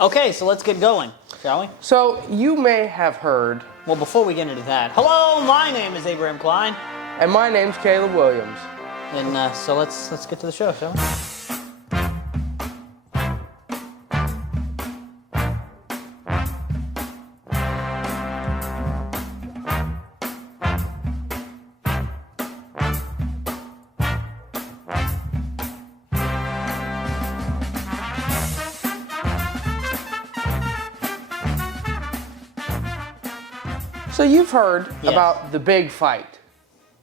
Okay, so let's get going, shall we? So, you may have heard... Well, before we get into that, hello, my name is Abraham Klein. And my name's Caleb Williams. And so let's get to the show, shall we? So you've heard Yes. about the big fight.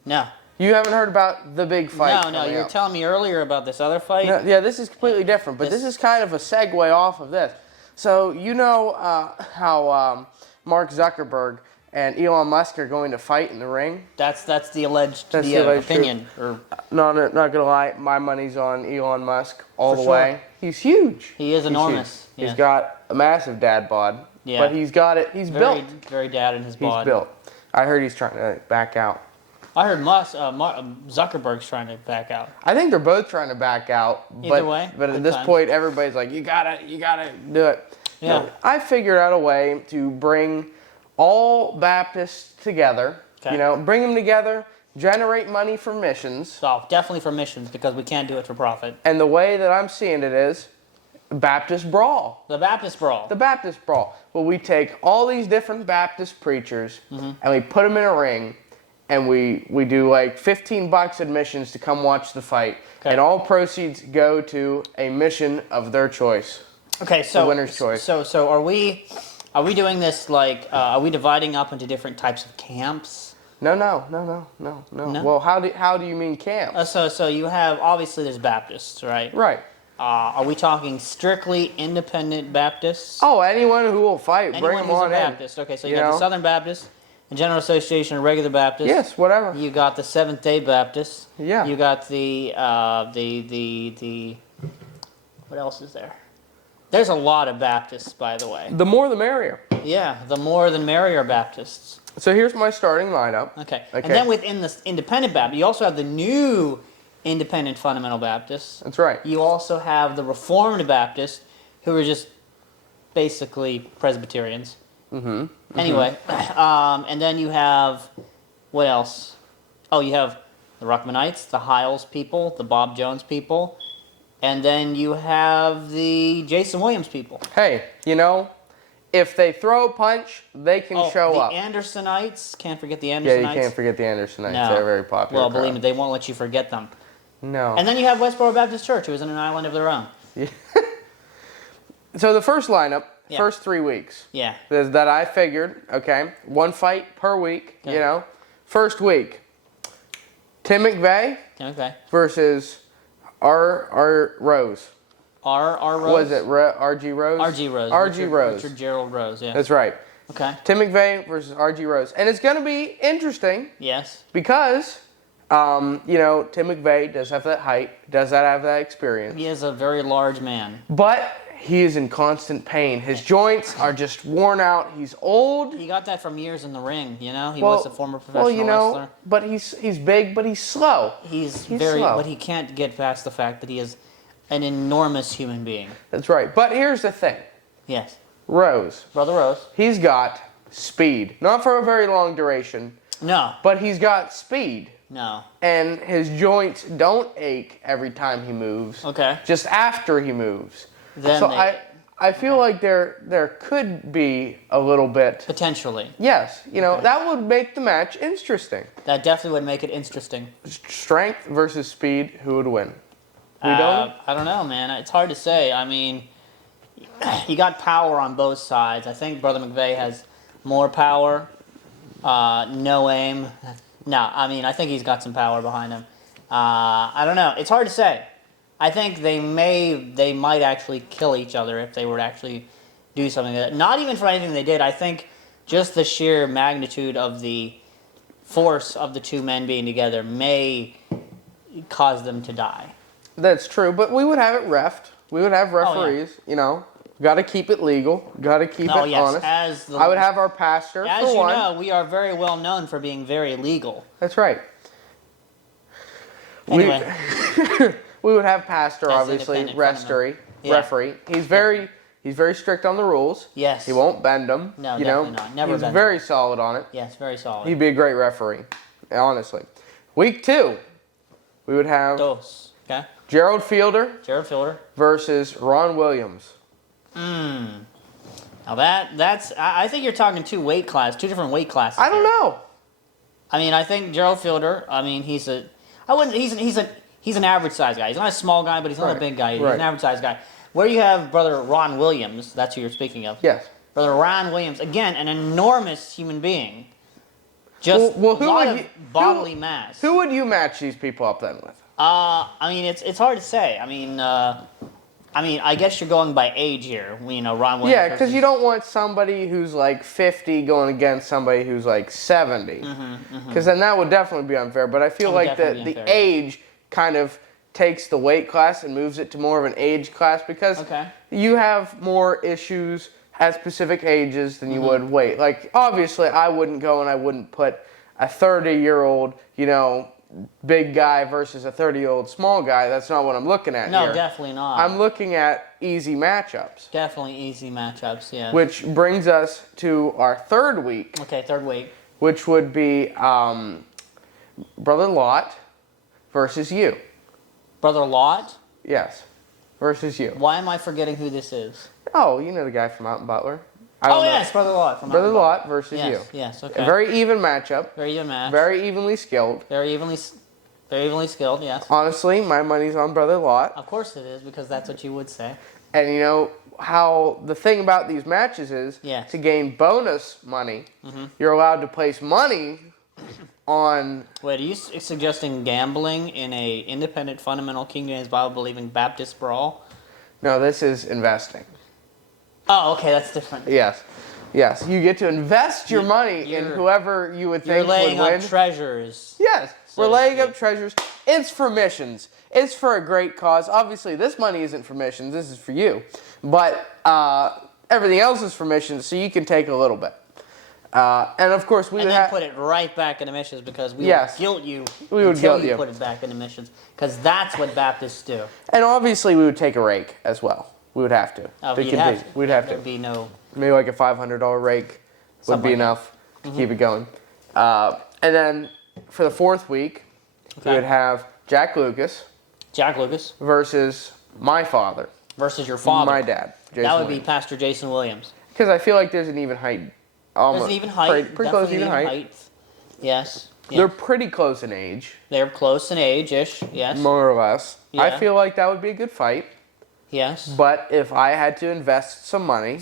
No. You haven't heard about the big fight. No, you were telling me earlier about this other fight. No, yeah, this is completely different, but this is kind of a segue off of this. So you know how Mark Zuckerberg and Elon Musk are going to fight in the ring? That's the alleged opinion. Or No, not gonna lie, my money's on Elon Musk all For the way. He's huge. He is enormous. Huge. Yeah. He's got a massive dad bod. Yeah. But he's got it. He's built. Very dad in his bod. He's built. I heard he's trying to back out. I heard Zuckerberg's trying to back out. I think they're both trying to back out. Either way, But at good this times. point, everybody's like, you gotta do it. Yeah. No, I figured out a way to bring all Baptists together. Okay. You know, bring them together, generate money for missions. So definitely for missions because we can't do it for profit. And the way that I'm seeing it is Baptist Brawl. The Baptist Brawl. The Baptist Brawl. Well, we take all these different Baptist preachers Mm-hmm. and we put them in a ring and we do like $15 admissions to come watch the fight. Okay. And all proceeds go to a mission of their choice. Okay, so The winner's choice. So are we doing this like are we dividing up into different types of camps? No. No? Well, how do you mean camp? So you have obviously there's Baptists, right? Right. Are we talking strictly independent Baptists? Oh, anyone who will fight, bring Anyone them who's on a Baptist. in. Okay, so you got the Southern Baptist, the General Association of Regular Baptists. Yes, whatever. You got the Seventh Day Baptists. Yeah. You got the what else is there? There's a lot of Baptists, by the way. The more the merrier. Yeah, the more the merrier Baptists. So here's my starting lineup. Okay. And then within the independent Baptist, you also have the new independent fundamental Baptists. That's right. You also have the Reformed Baptists, who are just basically Presbyterians. Mm-hmm. Anyway, and then you have, what else? Oh, you have the Ruckmanites, the Hiles people, the Bob Jones people, and then you have the Jason Williams people. Hey, you know, if they throw a punch, they can show up. The Andersonites, can't forget the Andersonites. Yeah, you can't forget the Andersonites. No. They're very popular. Well, believe me, they won't let you forget them. No. And then you have Westboro Baptist Church, who is in an island of their own. Yeah. So the first lineup, Yeah. first 3 weeks, Yeah. is that I figured, okay, one fight per week, Okay. you know. First week, Tim McVeigh Okay. versus R. Rose. R. Rose? Was it R.G. Rose? R.G. Rose. R.G. Rose. Richard Gerald Rose, yeah. That's right. Okay. Tim McVeigh versus R.G. Rose. And it's going to be interesting Yes. because, you know, Tim McVeigh does have that height, does have that experience. He is a very large man. But he is in constant pain. His joints are just worn out. He's old. He got that from years in the ring, you know? He was a former professional you know, wrestler. but he's big, but he's slow. He's slow. but he can't get past the fact that he is an enormous human being. That's right. But here's the thing. Yes. Rose. Brother Rose. He's got speed. Not for a very long duration, No. but he's got speed. No. And his joints don't ache every time he moves. Okay. Just after he moves. Then so they- I feel like there could be a little bit. Potentially. Yes, you know, Okay. that would make the match interesting. That definitely would make it interesting. Strength versus speed, who would win? We don't? I don't know, man. It's hard to say. I mean, you got power on both sides. I think Brother McVeigh has more power. No aim. No, I mean, I think he's got some power behind him. I don't know. It's hard to say. I think they might actually kill each other if they were to actually do something like that. Not even for anything they did. I think just the sheer magnitude of the force of the two men being together may cause them to die. That's true, but we would have it reffed. We would have referees, you know. Got to keep it legal. Got to keep it honest. I would have our pastor as for you one. know, we are very well known for being very legal. That's right. Anyway. We would have pastor, As obviously, independent fundamental. referee. He's very He's very strict on the rules. Yes. He won't bend them. No, you definitely know? not. Never He's bend very solid on it. Yes, very solid. He'd be a great referee, honestly. Week 2, we would have Okay. Gerald Fielder versus Ron Williams. Now that's I think you're talking two different weight classes. I don't know. I mean, I think Gerald Fielder. I mean, he's an average size guy. He's not a small guy, but he's not a big guy. He's an average size guy. Where you have brother Ron Williams, that's who you're speaking of. Yes. Brother Ron Williams, again, an enormous human being. Just a lot of bodily mass. Who would you match these people up then with? I mean, it's hard to say. I mean, I guess you're going by age here. You know, Ron Williams. Yeah, because you don't want somebody who's like 50 going against somebody who's like 70. Because then that would definitely be unfair. But I feel like the age kind of takes the weight class and moves it to more of an age class because you have more issues at specific ages than you would weight. Like, obviously, I wouldn't go and I wouldn't put a 30-year-old, you know, big guy versus a 30-year-old small guy. That's not what I'm looking at here. No, definitely not. I'm looking at easy matchups. Definitely easy matchups, yeah. Which brings us to our third week. Okay, third week. Which would be Brother Lot versus you. Brother Lot? Yes, versus you. Why am I forgetting who this is? Oh, you know the guy from out in Butler. Yes, Brother Lot. Brother Lot versus you. Yes, okay. A very even matchup. Very even match. Very evenly skilled. Very evenly skilled, yes. Honestly, my money's on Brother Lot. Of course it is, because that's what you would say. And you know how the thing about these matches is to gain bonus money, you're allowed to place money on... Wait, are you suggesting gambling in a independent, fundamental, King James Bible-believing Baptist Brawl? No, this is investing. Oh, okay, that's different. Yes. Yes, you get to invest your money in whoever you would think would win. You're laying up treasures. Yes, we're laying up treasures. It's for missions. It's for a great cause. Obviously, this money isn't for missions. This is for you. But everything else is for missions, so you can take a little bit. And of course, we would then put it right back into missions because we would guilt you until you put it back into missions because that's what Baptists do. And obviously, we would take a rake as well. We would have to. We'd have to. There'd be no... Maybe like a $500 rake would be enough to keep it going. And then for the fourth week, we would have Jack Lucas. Versus my father. Versus your father. My dad. Jason that would Williams. be Pastor Jason Williams. Because I feel like there's an even height. There's an even height. Pretty close even height. Yes. They're pretty close in age. They're close in age-ish, yes. More or less. Yeah. I feel like that would be a good fight. Yes. But if I had to invest some money.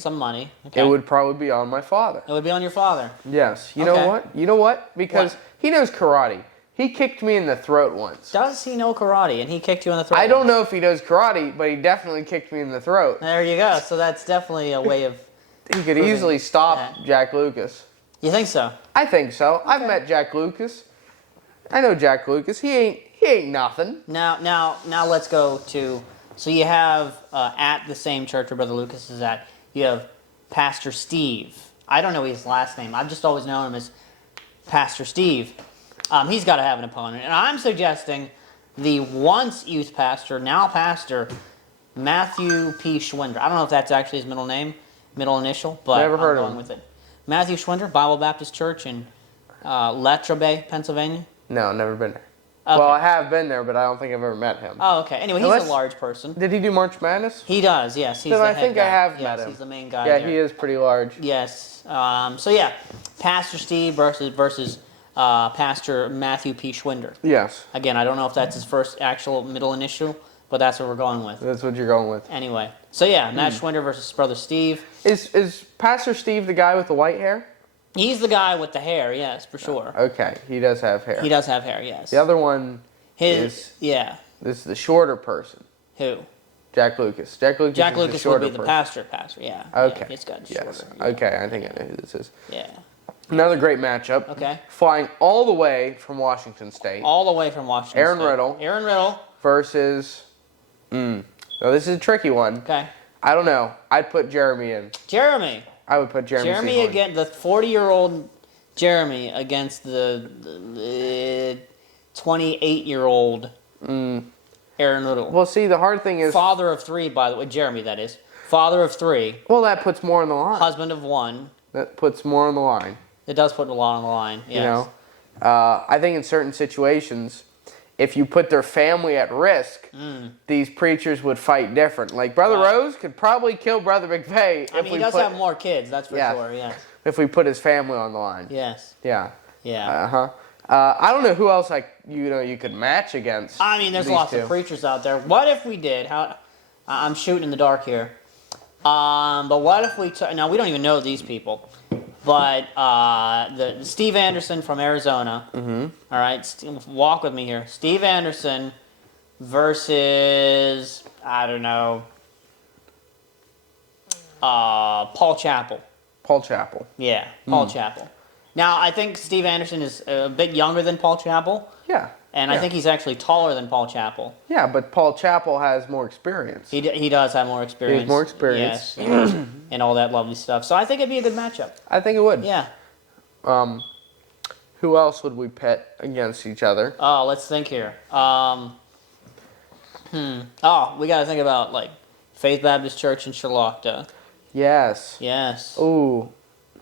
Okay. It would probably be on my father. It would be on your father. Yes. You know what? You know what? Because he knows karate. He kicked me in the throat once. Does he know karate? And he kicked you in the throat? I don't know if he knows karate, but he definitely kicked me in the throat. There you go. So that's definitely a way of... He could easily stop Jack Lucas. You think so? I think so. I've met Jack Lucas. I know Jack Lucas. He ain't nothing. Now let's go to... So you have, at the same church where Brother Lucas is at, you have Pastor Steve. I don't know his last name. I've just always known him as Pastor Steve. He's got to have an opponent. And I'm suggesting the once youth pastor, now pastor, Matthew P. Schwinder. I don't know if that's actually his middle initial, but Never heard I'm of going him. with it. Matthew Schwinder, Bible Baptist Church in Latrobe, Pennsylvania. No, never been there. Okay. Well, I have been there, but I don't think I've ever met him. Oh, okay. Anyway, he's a large person. Did he do March Madness? He does, yes. He's then the I head think guy. I have met him. He's the main guy Yeah, there. he is pretty large. Yes. So yeah, Pastor Steve versus Pastor Matthew P. Schwinder. Yes. Again, I don't know if that's his first actual middle initial, but that's what we're going with. That's what you're going with. Anyway, so yeah, Matt Schwinder versus Brother Steve. Is Pastor Steve the guy with the white hair? He's the guy with the hair, yes, for sure. Okay, he does have hair. He does have hair, yes. The other one This is the shorter person. Who? Jack Lucas. Jack Lucas would be the pastor, yeah. Okay. Yeah, he's got yes. shorter. Yeah. Okay, I think I know who this is. Yeah. Another great matchup. Okay. Flying all the way from Washington State. All the way from Washington Aaron State. Riddle. Aaron Riddle. Versus... Now, this is a tricky one. Okay. I don't know. I'd put Jeremy in. Jeremy. I would put Jeremy Seahorn. Again, the 40-year-old Jeremy against the 28-year-old Aaron Riddle. Well, see, the hard thing is... Father of three, by the way. Jeremy, that is. Father of 3. Well, that puts more on the line. Husband of 1. That puts more on the line. It does put a lot on the line, yes. You know? I think in certain situations, if you put their family at risk, these preachers would fight different. Like, Brother Rose could probably kill Brother McVeigh. He does have more kids, that's for sure, yes. If we put his family on the line. Yes. Yeah. Yeah. I don't know who else you could match against. I mean, there's lots of preachers out there. What if we did? I'm shooting in the dark here. But what if we now we don't even know these people, but the Steve Anderson from Arizona. Mm-hmm. All right, walk with me here. Steve Anderson versus I don't know. Paul Chappell. Paul Chappell. Yeah, Paul Chappell. Now, I think Steve Anderson is a bit younger than Paul Chappell. Yeah. And I think he's actually taller than Paul Chappell. Yeah, but Paul Chappell has more experience. He does have more experience. He has more experience. Yes. And all that lovely stuff. So I think it'd be a good matchup. I think it would. Yeah. Who else would we pit against each other? Oh, let's think here. Oh, we got to think about, like, Faith Baptist Church in Charlotte. Yes. Yes. Ooh.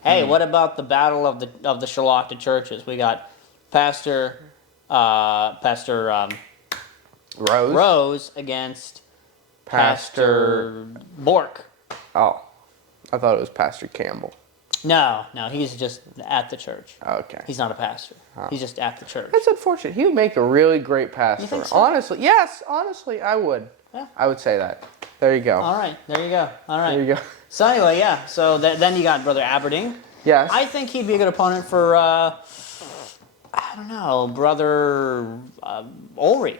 Hey, what about the battle of the Charlotte churches? We got Pastor Rose against Pastor Bork. Oh, I thought it was Pastor Campbell. No, he's just at the church. Okay. He's not a pastor. Oh. He's just at the church. That's unfortunate. He would make a really great pastor. You think so? Honestly, yes. Honestly, I would. Yeah. I would say that. There you go. All right. There you go. All right. There you go. So anyway, yeah. So then you got Brother Aberdeen. Yes. I think he'd be a good opponent for, I don't know, Brother Ulrich.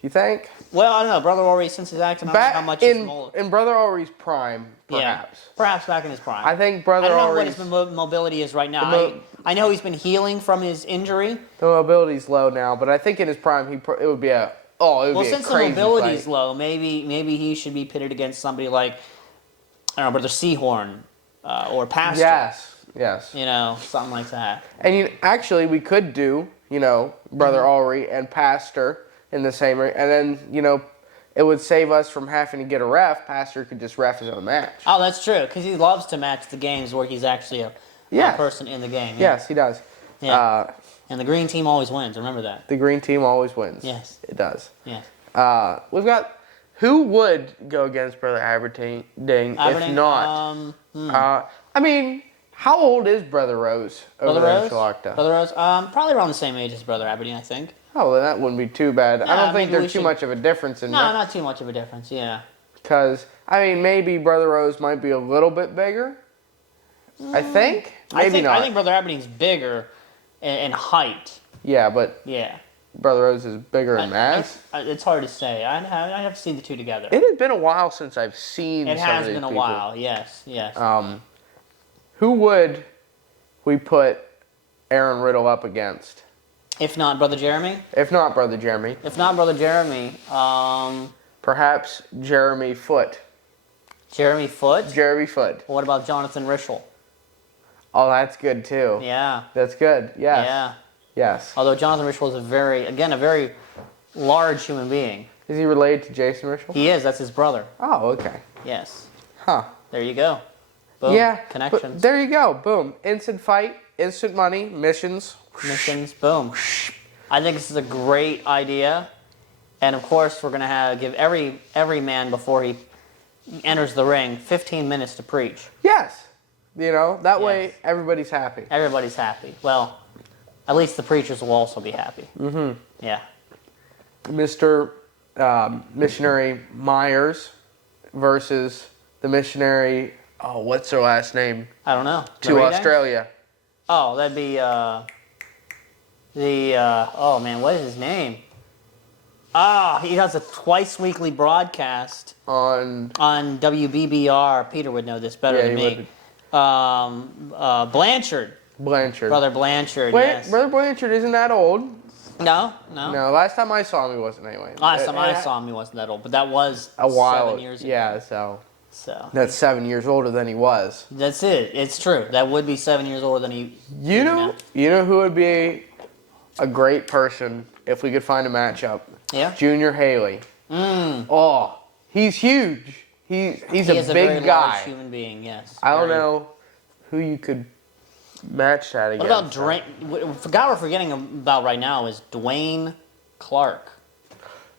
You think? Well, I don't know. Brother Ulrich, since he's acting, I don't know how much in Brother Ulrich's prime, perhaps. Yeah, perhaps back in his prime. I think Brother Ulrich... I don't know what his mobility is right now. I know he's been healing from his injury. The mobility's low now, but I think in his prime, it would be a... Oh, it would be a crazy fight. Well, since the mobility's low, maybe he should be pitted against somebody like, I don't know, Brother Seahorn or Pastor. Yes. You know, something like that. And actually, we could do, Brother Ulrich and Pastor in the same ring, and then, it would save us from having to get a ref. Pastor could just ref his own match. Oh, that's true, because he loves to match the games where he's actually a person in the game. Yeah. Yes, he does. Yeah. And the green team always wins. Remember that. The green team always wins. Yes. It does. Yes. We've got... Who would go against Brother Aberdeen if not? I mean... How old is Brother Rose over there in Charlotte? Brother Rose? Probably around the same age as Brother Aberdeen, I think. Oh, then that wouldn't be too bad. I don't think there's too much of a difference in No, not too much of a difference, yeah. Because, maybe Brother Rose might be a little bit bigger. I think. Maybe not. I think Brother Aberdeen's bigger in height. Yeah, but yeah, Brother Rose is bigger in mass. It's hard to say. I'd have to see the two together. It has been a while since I've seen some of these people. It has been a while, yes. Who would we put Aaron Riddle up against? If not Brother Jeremy? If not Brother Jeremy. Perhaps Jeremy Foote. Jeremy Foote? Jeremy Foote. What about Jonathan Rischel? Oh, that's good too. Yeah. That's good, yes. Yeah. Yes. Although Jonathan Rischel is a very large human being. Is he related to Jason Rischel? He is, that's his brother. Oh, okay. Yes. Huh. There you go. Boom. Yeah, connections. There you go. Boom. Instant fight, instant money, missions. Boom. I think this is a great idea, and of course we're gonna give every man before he enters the ring 15 minutes to preach. Yes. That way everybody's happy. Everybody's happy. Well, at least the preachers will also be happy. Mm-hmm. Yeah. Mr. Missionary Myers versus the missionary. Oh, what's their last name? I don't know. To Australia. Oh, that'd be oh man, what is his name? He does a twice weekly broadcast on WBBR. Peter would know this better than me. Blanchard. Brother Blanchard. Yes. Brother Blanchard isn't that old. No. Last time I saw him, he wasn't anyway. Last time I saw him, he wasn't that old, but that was a while. 7 years ago. Yeah, so that's 7 years older than he was. That's it. It's true. That would be 7 years older than he. You know who would be a great person if we could find a matchup? Yeah. Junior Haley. Oh, he's huge. He's he a is big a very guy. large human being. Yes. I don't know who you could match that against. What about Forgot we're forgetting about right now is Dwayne Clark.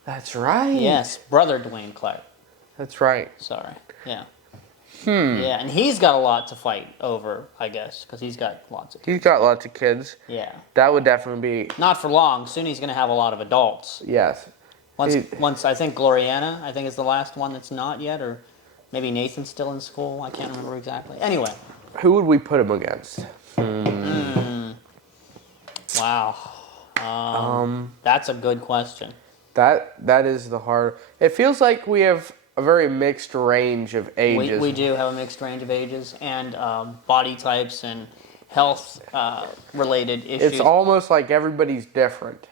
That's right. Yes, brother Dwayne Clark. That's right. Sorry. Yeah. Yeah, and he's got a lot to fight over, I guess, because he's got lots of kids. He's got lots of kids. Yeah. That would definitely be... Not for long. Soon he's going to have a lot of adults. Yes. Once I think Gloriana, I think is the last one that's not yet, or maybe Nathan's still in school. I can't remember exactly. Anyway. Who would we put him against? Wow. That's a good question. That is the hard... It feels like we have a very mixed range of ages. We do have a mixed range of ages and body types and health related issues. It's almost like everybody's different.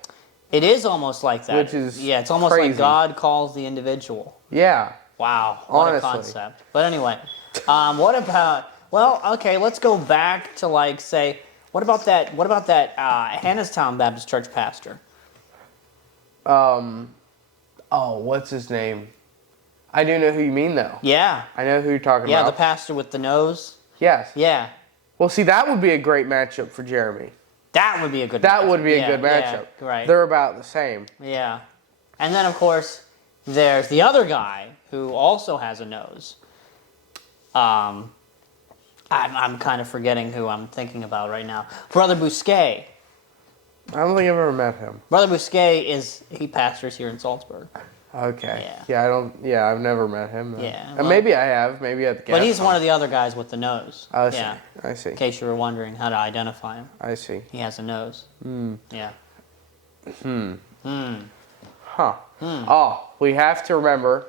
It is almost like that. Which is it's almost crazy. like God calls the individual. Yeah. Wow, what honestly. a concept. But anyway, what about? Well, okay, let's go back to what about that Hannahstown Baptist Church pastor? What's his name? I do know who you mean, though. Yeah. I know who you're talking about. Yeah, the pastor with the nose. Yes. Yeah. Well, see, that would be a great matchup for Jeremy. That would be a good That matchup. would be a good matchup. Yeah, right. They're about the same. Yeah. And then, of course, there's the other guy who also has a nose. I'm kind of forgetting who I'm thinking about right now. Brother Bousquet. I don't think I've ever met him. Brother Bousquet he pastors here in Salzburg. Okay. Yeah. I've never met him. Though. Yeah. Well, maybe I have. Maybe at the gas But he's pump. one of the other guys with the nose. I see. Yeah. I see. In case you were wondering how to identify him. I see. He has a nose. Yeah. Huh. Oh, we have to remember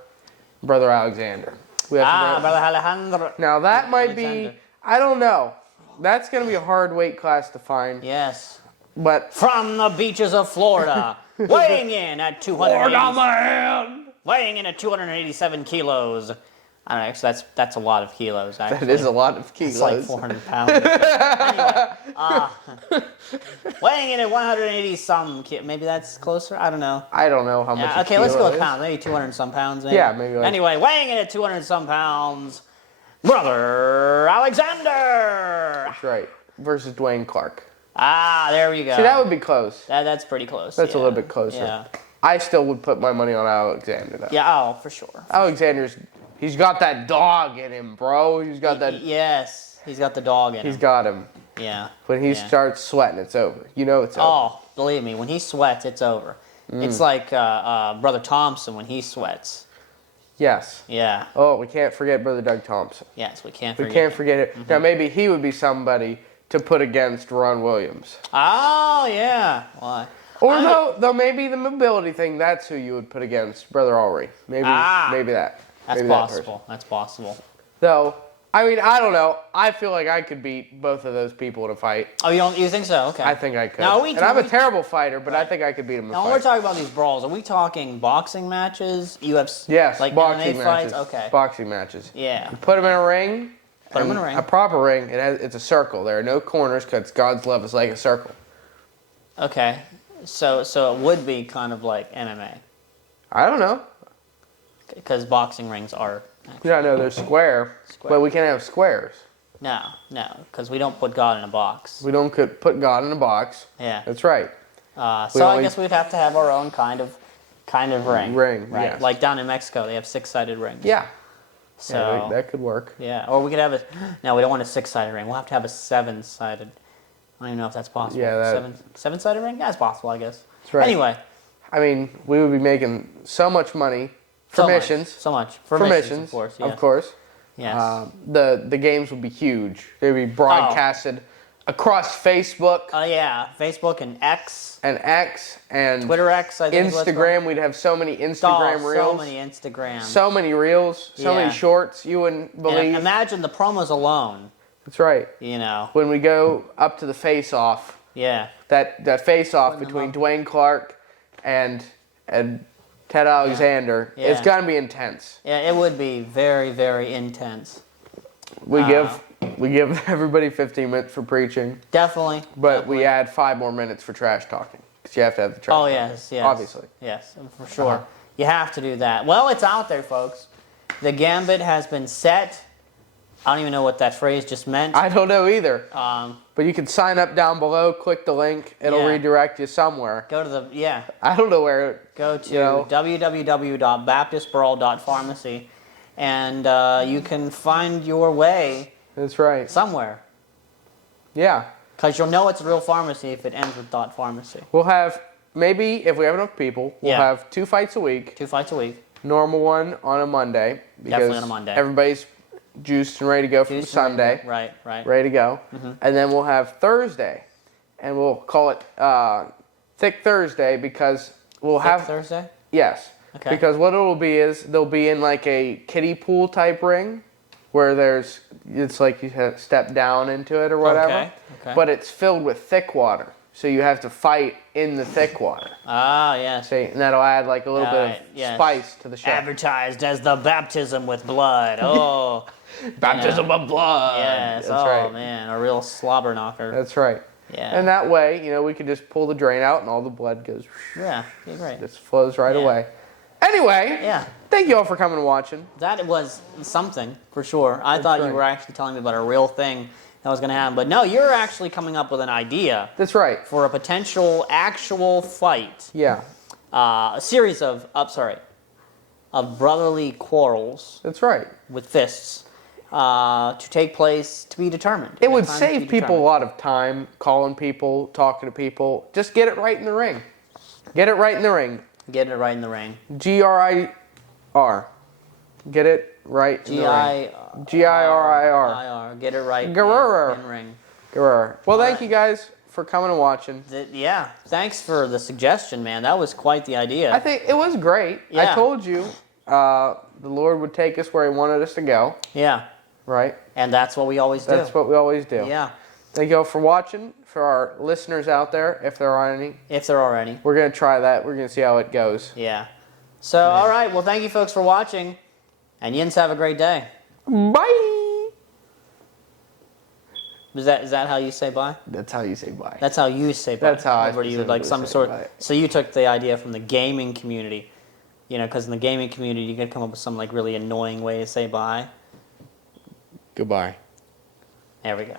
Brother Alexander. Brother Alejandro. Now that might Alexander. be, I don't know. That's going to be a hard weight class to find. Yes. But From the beaches of Florida, weighing in at 287 kilos. I don't know, actually, that's a lot of kilos, actually. that is a lot of kilos. It's like 400 pounds. Anyway, weighing in at 180 some kilos. Maybe that's closer? I don't know. I don't know how much Yeah, okay, let's go with pounds. Maybe 200 some pounds. Maybe. Yeah, maybe. Anyway, weighing in at 200 some pounds, Brother Alexander. That's right. Versus Dwayne Clark. There we go. See, that would be close. That's pretty close. That's a little bit closer. Yeah. I still would put my money on Alexander, though. Yeah, for sure. He's got that dog in him, bro. He's got that. Yes, he's got the dog in him. He's got him. Yeah. When he starts sweating, it's over. You know it's over. Oh, believe me, when he sweats, it's over. It's like Brother Thompson when he sweats. Yes. Yeah. Oh, we can't forget Brother Doug Thompson. Yes, we can't We forget. can't forget it. Now, maybe he would be somebody to put against Ron Williams. Oh, yeah. Why? Or though maybe the mobility thing, that's who you would put against Brother Ulrich. Maybe that. That's maybe possible. That's possible. Though, I mean, I don't know. I feel like I could beat both of those people in a fight. Oh, you think so? Okay. I think I could. Now, I'm a terrible fighter, but I think I could beat him in a Now, fight. when we're talking about these brawls, are we talking boxing matches? UFC? Yes, like boxing MMA matches. fights? Okay. Boxing matches. Yeah. You put them in a ring. Put 'em in a ring. A proper ring. It's a circle. There are no corners because God's love is like a circle. Okay. So it would be kind of like MMA. I don't know. Because boxing rings are... Yeah, no, they're square, but we can't have squares. No, because we don't put God in a box. We don't put God in a box. Yeah. That's right. So I guess we'd have to have our own kind of ring. Ring, right? yes. Like down in Mexico, they have 6-sided rings. Yeah. So Yeah, that could work. yeah, or we could have No, we don't want a 6-sided ring. We'll have to have a 7-sided. I don't even know if that's possible. Yeah, seven-sided ring. That's possible, I guess. That's right. Anyway, I mean, we would be making so much money for missions. So much for missions, of course. Yeah. Of course. Yes. The games would be huge. They'd be broadcasted across Facebook. Yeah, Facebook and X. And X and Twitter X, I think. Instagram. We'd have so many Instagram reels. So many Instagrams. So many reels. So many shorts. You wouldn't believe. Imagine the promos alone. That's right. You know. When we go up to the face-off. Yeah. That face-off between Dwayne Clark and Ted Alexander. Yeah. It's gonna be intense. Yeah, it would be very, very intense. We give everybody 15 minutes for preaching. Definitely. But we add 5 more minutes for trash talking. Because you have to have the trash talking. Yes. Obviously. Yes, for sure. You have to do that. Well, it's out there, folks. The gambit has been set. I don't even know what that phrase just meant. I don't know either. But you can sign up down below, click the link. It'll redirect you somewhere. Go to the, I don't know where. Go to www.baptistbrawl.pharmacy, and you can find your way. That's right. Somewhere. Yeah. Because you'll know it's a real pharmacy if it ends with .pharmacy. We'll have, maybe if we have enough people, we'll have 2 fights a week. 2 fights a week. Normal one on a Monday. Definitely on a Monday. Everybody's juiced and ready to go from Sunday. Right. Ready to go. And then we'll have Thursday. And we'll call it Thick Thursday because we'll have... Thick Thursday? Yes. Okay. Because what it'll be is they'll be in like a kiddie pool type ring where it's like you have step down into it or whatever. Okay. But it's filled with thick water. So you have to fight in the thick water. Ah, yes. See, and that'll add like a little bit of spice to the show. Advertised as the baptism with blood. Oh. Baptism of blood. Yes. That's right. Man, a real slobber knocker. That's right. Yeah. And that way, we can just pull the drain out and all the blood goes. Yeah, great. Just flows right away. Anyway. Yeah. Thank you all for coming and watching. That was something, for sure. I thought you were actually telling me about a real thing that was going to happen. But no, you're actually coming up with an idea. That's right. For a potential actual fight. Yeah. A series of brotherly quarrels. That's right. With fists. To take place, to be determined. It would save people a lot of time calling people, talking to people. Just get it right in the ring. Get it right in the ring. Get it right in the ring. G-R-I-R. Get it right in the ring. G-I-R-I-R. Get it right in the ring. Well, thank you guys for coming and watching. Thanks for the suggestion, man. That was quite the idea. I think it was great. Yeah. I told you the Lord would take us where He wanted us to go. Yeah. Right? And that's what we always do. That's what we always do. Yeah. Thank you all for watching. For our listeners out there, if there are any. If there are any. We're going to try that. We're going to see how it goes. Yeah. So, all right. Well, thank you folks for watching. And yins have a great day. Bye. Is that how you say bye? That's how you say bye. That's how you say bye. That's how I you like some sort. Bye. So you took the idea from the gaming community, because in the gaming community you can come up with some like really annoying way to say bye. Goodbye. There we go.